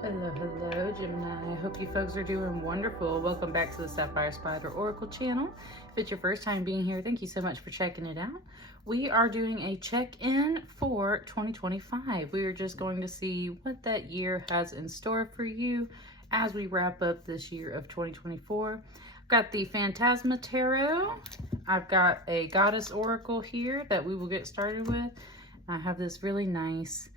Hello, Gemini. I hope you folks are doing wonderful. Welcome back to the Sapphire Spider Oracle channel. If it's your first time being here, thank you so much for checking it out. We are doing a check-in for 2025. We are just going to see what that year has in store for you as we wrap up this year of 2024. I've got the Phantasma Tarot. I've got a Goddess Oracle here that we will get started with. I have this really nice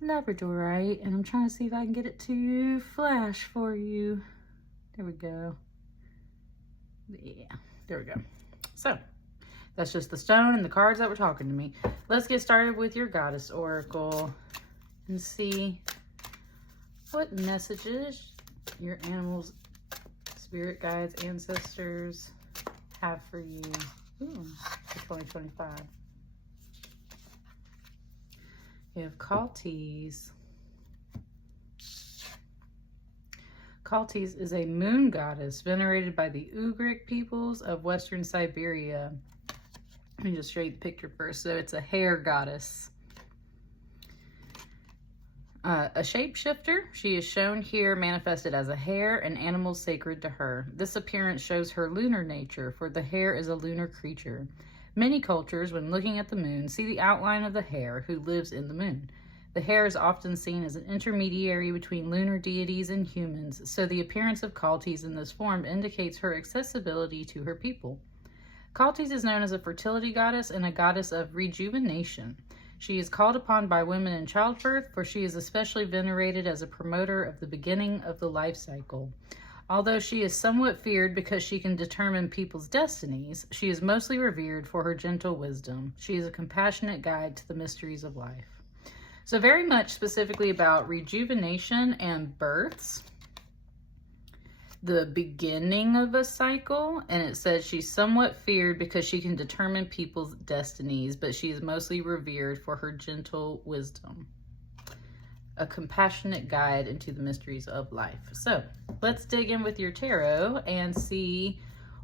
Labradorite, and I'm trying to see if I can get it to flash for you. There we go. Yeah, there we go. So that's just the stone and the cards that were talking to me. Let's get started with your Goddess Oracle and see what messages your animals, spirit guides, ancestors have for you for 2025. We have Kaltes. Kaltes is a moon goddess venerated by the Ugric peoples of Western Siberia. Let me just show you the picture first. So it's a hare goddess. A shapeshifter. She is shown here manifested as a hare, an animal sacred to her. This appearance shows her lunar nature, for the hare is a lunar creature. Many cultures, when looking at the moon, see the outline of the hare who lives in the moon. The hare is often seen as an intermediary between lunar deities and humans, so the appearance of Kaltes in this form indicates her accessibility to her people. Kaltes is known as a fertility goddess and a goddess of rejuvenation. She is called upon by women in childbirth, for she is especially venerated as a promoter of the beginning of the life cycle. Although she is somewhat feared because she can determine people's destinies, she is mostly revered for her gentle wisdom. She is a compassionate guide to the mysteries of life. So very much specifically about rejuvenation and births, the beginning of a cycle, and it says she's somewhat feared because she can determine people's destinies, but she is mostly revered for her gentle wisdom. A compassionate guide into the mysteries of life. So let's dig in with your tarot and see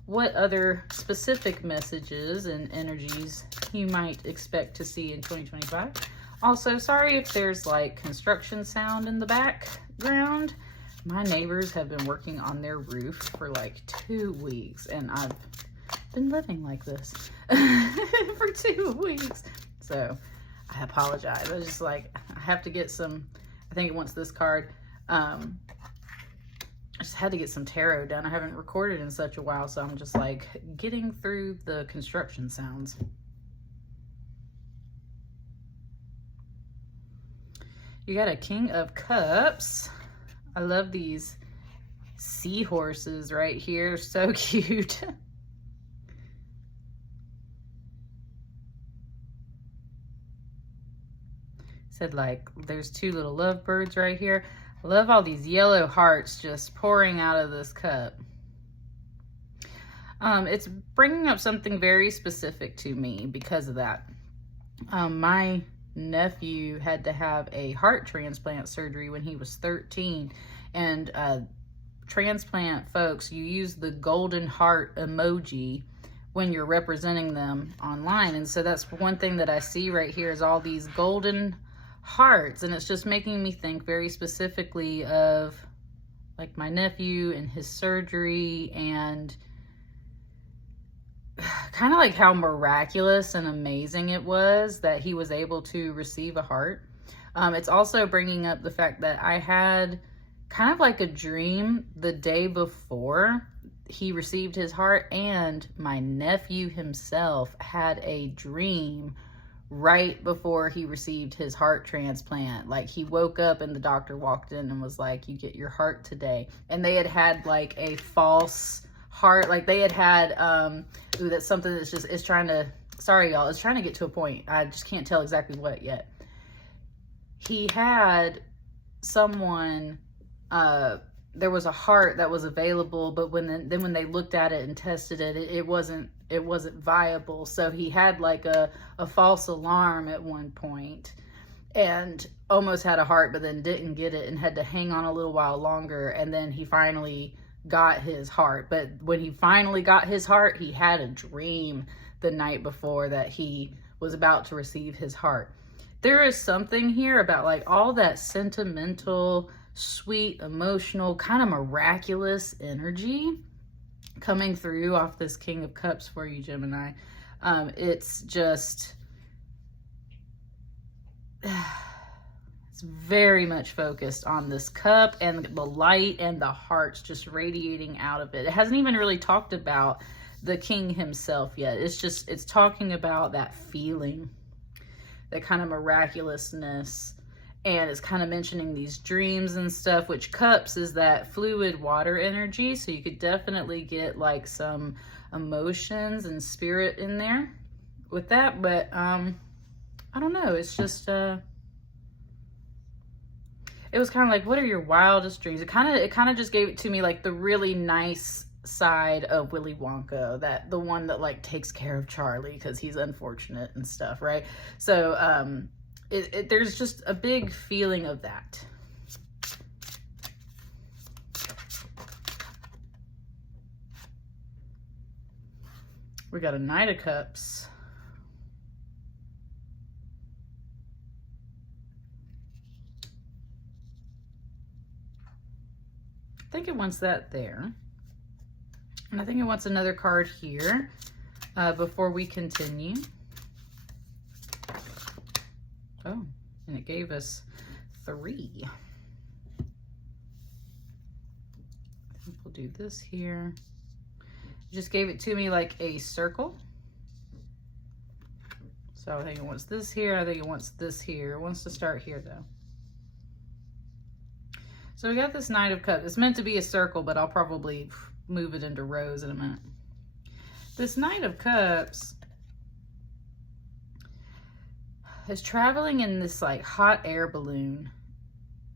what other specific messages and energies you might expect to see in 2025. Also, sorry if there's like construction sound in the background. My neighbors have been working on their roof for like 2 weeks, and I've been living like this for 2 weeks. So I apologize. I just like, I have to get some, I think it wants this card. I just had to get some tarot done. I haven't recorded in such a while, so I'm just like getting through the construction sounds. You got a King of Cups. I love these seahorses right here. So cute. Said like there's 2 little lovebirds right here. I love all these yellow hearts just pouring out of this cup. It's bringing up something very specific to me because of that. My nephew had to have a heart transplant surgery when he was 13, and transplant folks, you use the golden heart emoji when you're representing them online, and so that's one thing that I see right here is all these golden hearts, and it's just making me think very specifically of like my nephew and his surgery, and kind of like how miraculous and amazing it was that he was able to receive a heart. It's also bringing up the fact that I had kind of like a dream the day before he received his heart, and my nephew himself had a dream right before he received his heart transplant. Like he woke up and the doctor walked in and was like, you get your heart today. And they had like a false heart, like they had ooh, that's something that's just, it's trying to, sorry y'all, it's trying to get to a point. I just can't tell exactly what yet. He had someone, there was a heart that was available, but when they looked at it and tested it, it wasn't viable. So he had like a false alarm at one point and almost had a heart, but then didn't get it and had to hang on a little while longer. And then he finally got his heart. But when he finally got his heart, he had a dream the night before that he was about to receive his heart. There is something here about like all that sentimental sweet, emotional, kind of miraculous energy coming through off this King of Cups for you, Gemini. It's just, it's very much focused on this cup and the light and the hearts just radiating out of it. It hasn't even really talked about the king himself yet. It's talking about that feeling, that kind of miraculousness. And it's kind of mentioning these dreams and stuff, which cups is that fluid water energy. So you could definitely get like some emotions and spirit in there with that. But I don't know. It's just, it was kind of like, what are your wildest dreams? It kind of just gave it to me like the really nice side of Willy Wonka, that the one that like takes care of Charlie because he's unfortunate and stuff, right? So, there's just a big feeling of that. We got a Knight of Cups. I think it wants that there. And I think it wants another card here before we continue. Oh, and it gave us 3. I think we'll do this here. It just gave it to me like a circle. So I think it wants this here. I think it wants this here. It wants to start here though. So we got this Knight of Cups. It's meant to be a circle, but I'll probably move it into rows in a minute. This Knight of Cups is traveling in this like hot air balloon,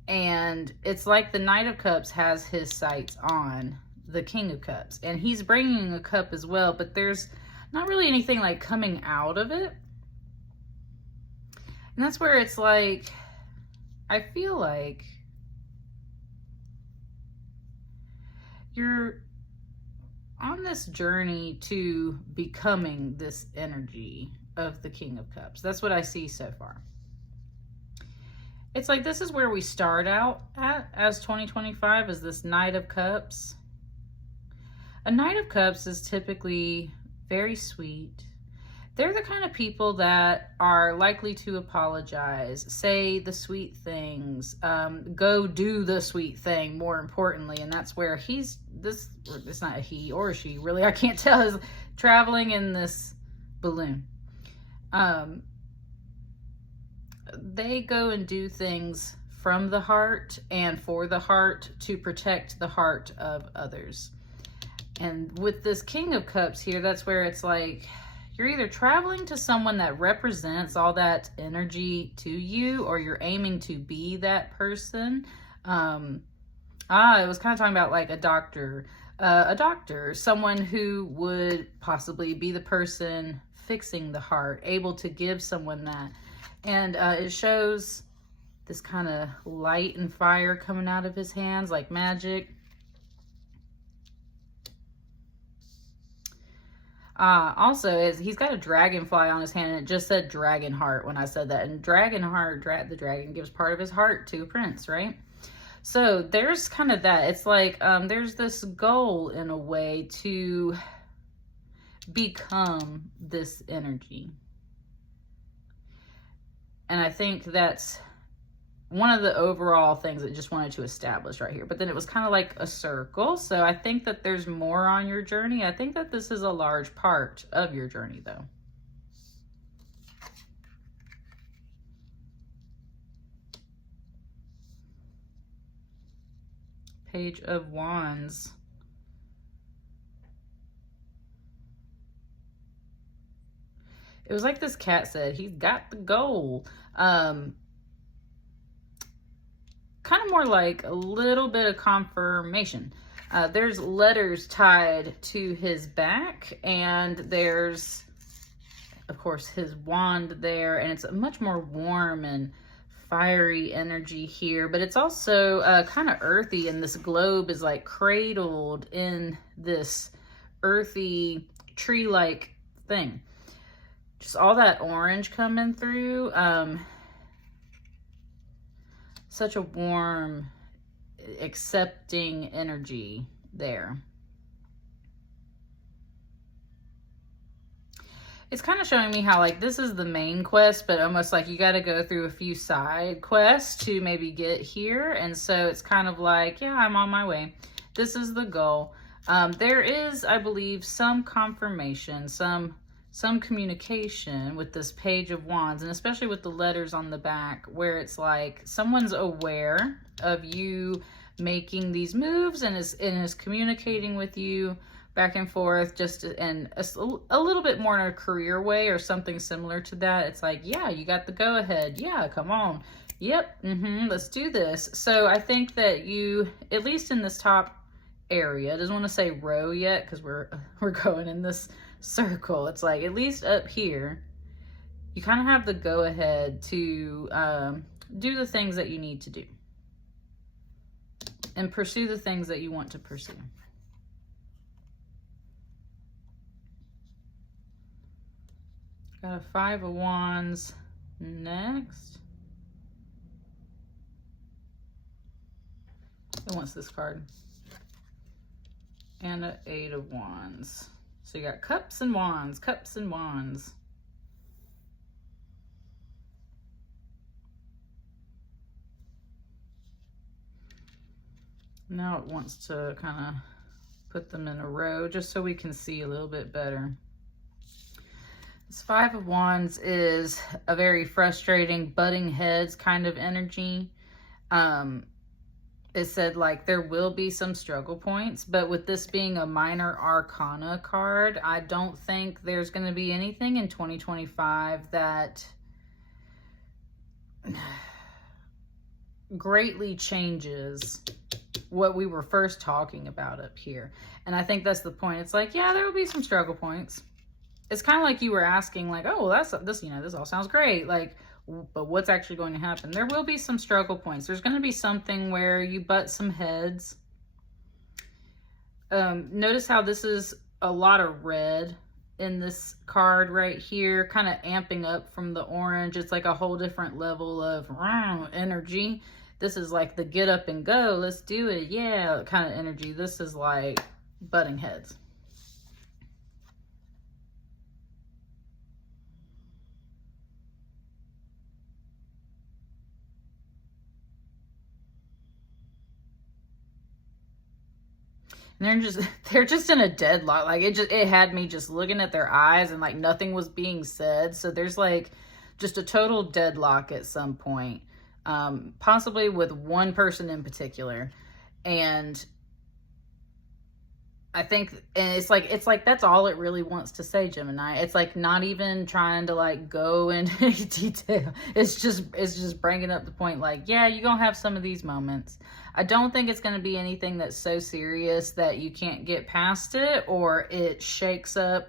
and it's like the Knight of Cups has his sights on the King of Cups, and he's bringing a cup as well, but there's not really anything like coming out of it. And that's where it's like, I feel like you're on this journey to becoming this energy of the King of Cups. That's what I see so far. It's like this is where we start out at as 2025, is this Knight of Cups. A Knight of Cups is typically very sweet. They're the kind of people that are likely to apologize, say the sweet things, go do the sweet thing, more importantly. And that's where it's not a he or a she, really, I can't tell, is traveling in this balloon. They go and do things from the heart and for the heart to protect the heart of others. And with this King of Cups here, that's where it's like, you're either traveling to someone that represents all that energy to you, or you're aiming to be that person. It was kind of talking about like a doctor, someone who would possibly be the person fixing the heart, able to give someone that. And it shows this kind of light and fire coming out of his hands like magic. Also, he's got a dragonfly on his hand, and it just said dragon heart when I said that. And dragon heart, the dragon gives part of his heart to a prince, right? So there's kind of that. It's like there's this goal in a way to become this energy. And I think that's one of the overall things that just wanted to establish right here. But then it was kind of like a circle. So I think that there's more on your journey. I think that this is a large part of your journey though. Page of Wands. It was like this cat said, he's got the goal. Kind of more like a little bit of confirmation. There's letters tied to his back, and there's, of course, his wand there, and it's a much more warm and fiery energy here, but it's also kind of earthy, and this globe is like cradled in this earthy tree-like thing. Just all that orange coming through. Such a warm accepting energy there. It's kind of showing me how, like, this is the main quest, but almost like you got to go through a few side quests to maybe get here. And so it's kind of like, yeah, I'm on my way. This is the goal. There is, I believe, some confirmation, some communication with this Page of Wands, and especially with the letters on the back, where it's like someone's aware of you making these moves and is communicating with you back and forth, just in a little bit more in a career way or something similar to that. It's like, yeah, you got the go ahead. Yeah, come on. Yep. Let's do this. So I think that you, at least in this top area, doesn't want to say row yet because we're going in this circle. It's like, at least up here, you kind of have the go ahead to do the things that you need to do and pursue the things that you want to pursue. Got a 5 of Wands next. Who wants this card? And an 8 of Wands. So you got Cups and Wands, Cups and Wands. Now it wants to kind of put them in a row just so we can see a little bit better. This 5 of Wands is a very frustrating butting heads kind of energy. It said like there will be some struggle points, but with this being a minor arcana card, I don't think there's going to be anything in 2025 that greatly changes what we were first talking about up here. And I think that's the point. It's like, yeah, there will be some struggle points. It's kind of like you were asking, like, oh, well, this all sounds great. Like, but what's actually going to happen? There will be some struggle points. There's going to be something where you butt some heads. Notice how this is a lot of red in this card right here, kind of amping up from the orange. It's like a whole different level of energy. This is like the get up and go, let's do it, yeah, kind of energy. This is like butting heads. And they're just in a deadlock. Like it had me just looking at their eyes and like nothing was being said. So there's like just a total deadlock at some point, possibly with one person in particular. And I think, and it's like that's all it really wants to say, Gemini. It's like not even trying to like go into detail. It's just bringing up the point, like, yeah, you're gonna have some of these moments. I don't think it's gonna be anything that's so serious that you can't get past it or it shakes up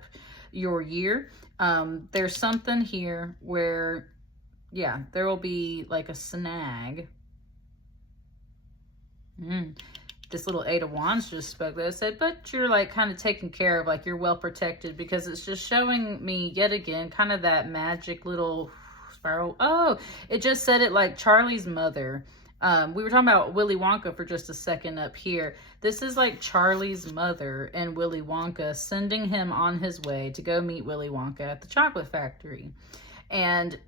your year. There's something here where, yeah, there will be like a snag. This little 8 of Wands just spoke there. It said, but you're like kind of taken care of, like you're well protected, because it's just showing me yet again kind of that magic little spiral. Oh, it just said it like Charlie's mother. We were talking about Willy Wonka for just a second up here. This is like Charlie's mother and Willy Wonka sending him on his way to go meet Willy Wonka at the chocolate factory. And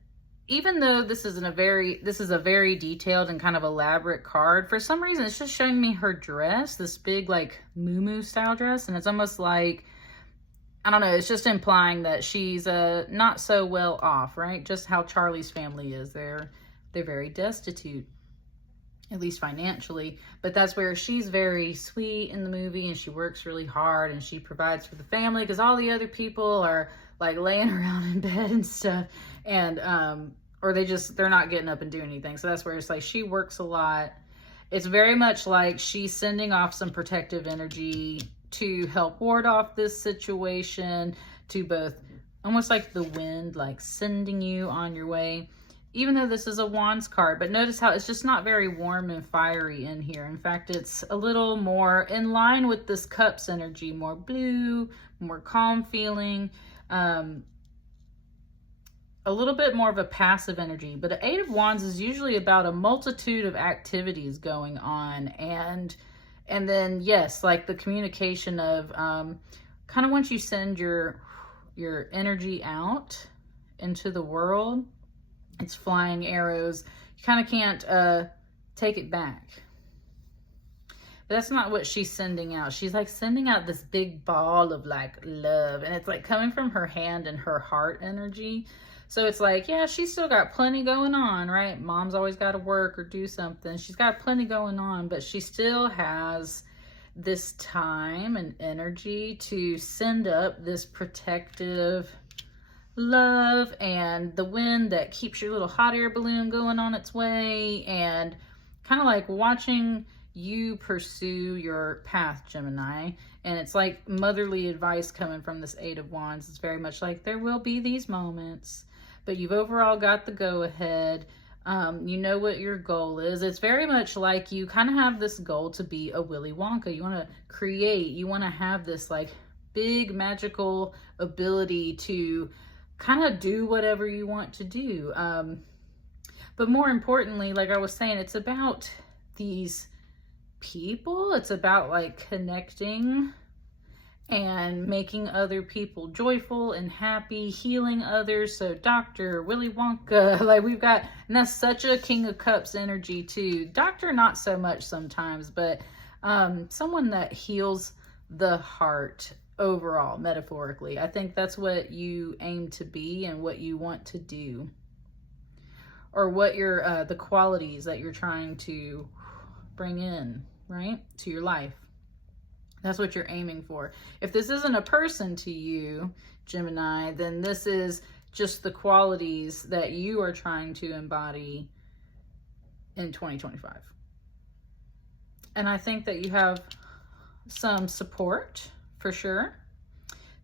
even though this is a very detailed and kind of elaborate card, for some reason it's just showing me her dress, this big like muumuu style dress, and it's almost like, I don't know, it's just implying that she's not so well off, right? Just how Charlie's family is. They're very destitute, at least financially, but that's where she's very sweet in the movie and she works really hard and she provides for the family because all the other people are like laying around in bed and stuff, and or they're not getting up and doing anything. So that's where it's like she works a lot. It's very much like she's sending off some protective energy to help ward off this situation, to both almost like the wind, like sending you on your way, even though this is a Wands card. But notice how it's just not very warm and fiery in here. In fact, it's a little more in line with this Cups energy, more blue, more calm feeling. a little bit more of a passive energy, but an Eight of Wands is usually about a multitude of activities going on. And then, yes, like the communication of kind of once you send your energy out into the world, it's flying arrows. You kind of can't take it back. But that's not what she's sending out. She's like sending out this big ball of like love, and it's like coming from her hand and her heart energy. So it's like, yeah, she's still got plenty going on, right? Mom's always got to work or do something. She's got plenty going on, but she still has this time and energy to send up this protective love and the wind that keeps your little hot air balloon going on its way, and kind of like watching you pursue your path, Gemini. And it's like motherly advice coming from this Eight of Wands. It's very much like there will be these moments, but you've overall got the go ahead. You know what your goal is. It's very much like you kind of have this goal to be a Willy Wonka. You want to create, you want to have this like big magical ability to kind of do whatever you want to do. But more importantly, like I was saying, it's about these people. It's about like connecting and making other people joyful and happy, healing others. So Dr. Willy Wonka, like we've got, and that's such a King of Cups energy too. Doctor, not so much sometimes, but someone that heals the heart overall, metaphorically. I think that's what you aim to be and what you want to do, or what your the qualities that you're trying to bring in, right, to your life. That's what you're aiming for. If this isn't a person to you, Gemini, then this is just the qualities that you are trying to embody in 2025. And I think that you have some support for sure.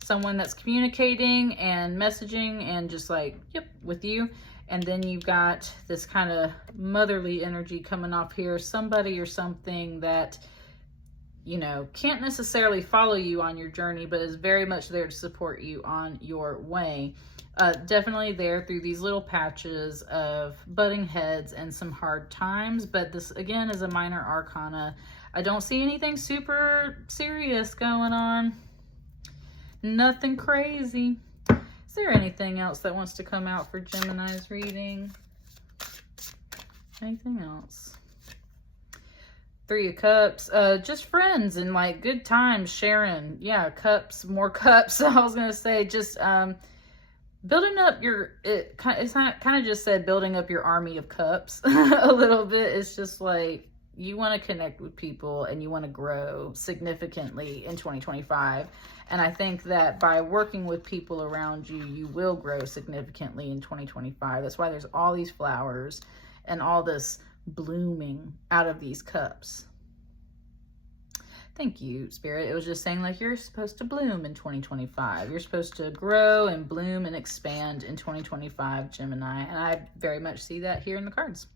Someone that's communicating and messaging and just like, yep, with you. And then you've got this kind of motherly energy coming off here. Somebody or something that, you know, can't necessarily follow you on your journey, but is very much there to support you on your way. Definitely there through these little patches of butting heads and some hard times. But this, again, is a minor arcana. I don't see anything super serious going on. Nothing crazy. Is there anything else that wants to come out for Gemini's reading? Anything else? Three of Cups, just friends and like good times, sharing. Yeah, cups, more cups. I was gonna say just building up your. It's kind of just said building up your army of cups a little bit. It's just like you want to connect with people and you want to grow significantly in 2025. And I think that by working with people around you, you will grow significantly in 2025. That's why there's all these flowers and all this blooming out of these cups. Thank you, Spirit. It was just saying like you're supposed to bloom in 2025. You're supposed to grow and bloom and expand in 2025, Gemini. And I very much see that here in the cards.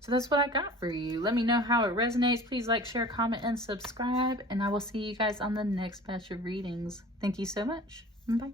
So that's what I got for you. Let me know how it resonates. Please like, share, comment, and subscribe. And I will see you guys on the next batch of readings. Thank you so much. Bye.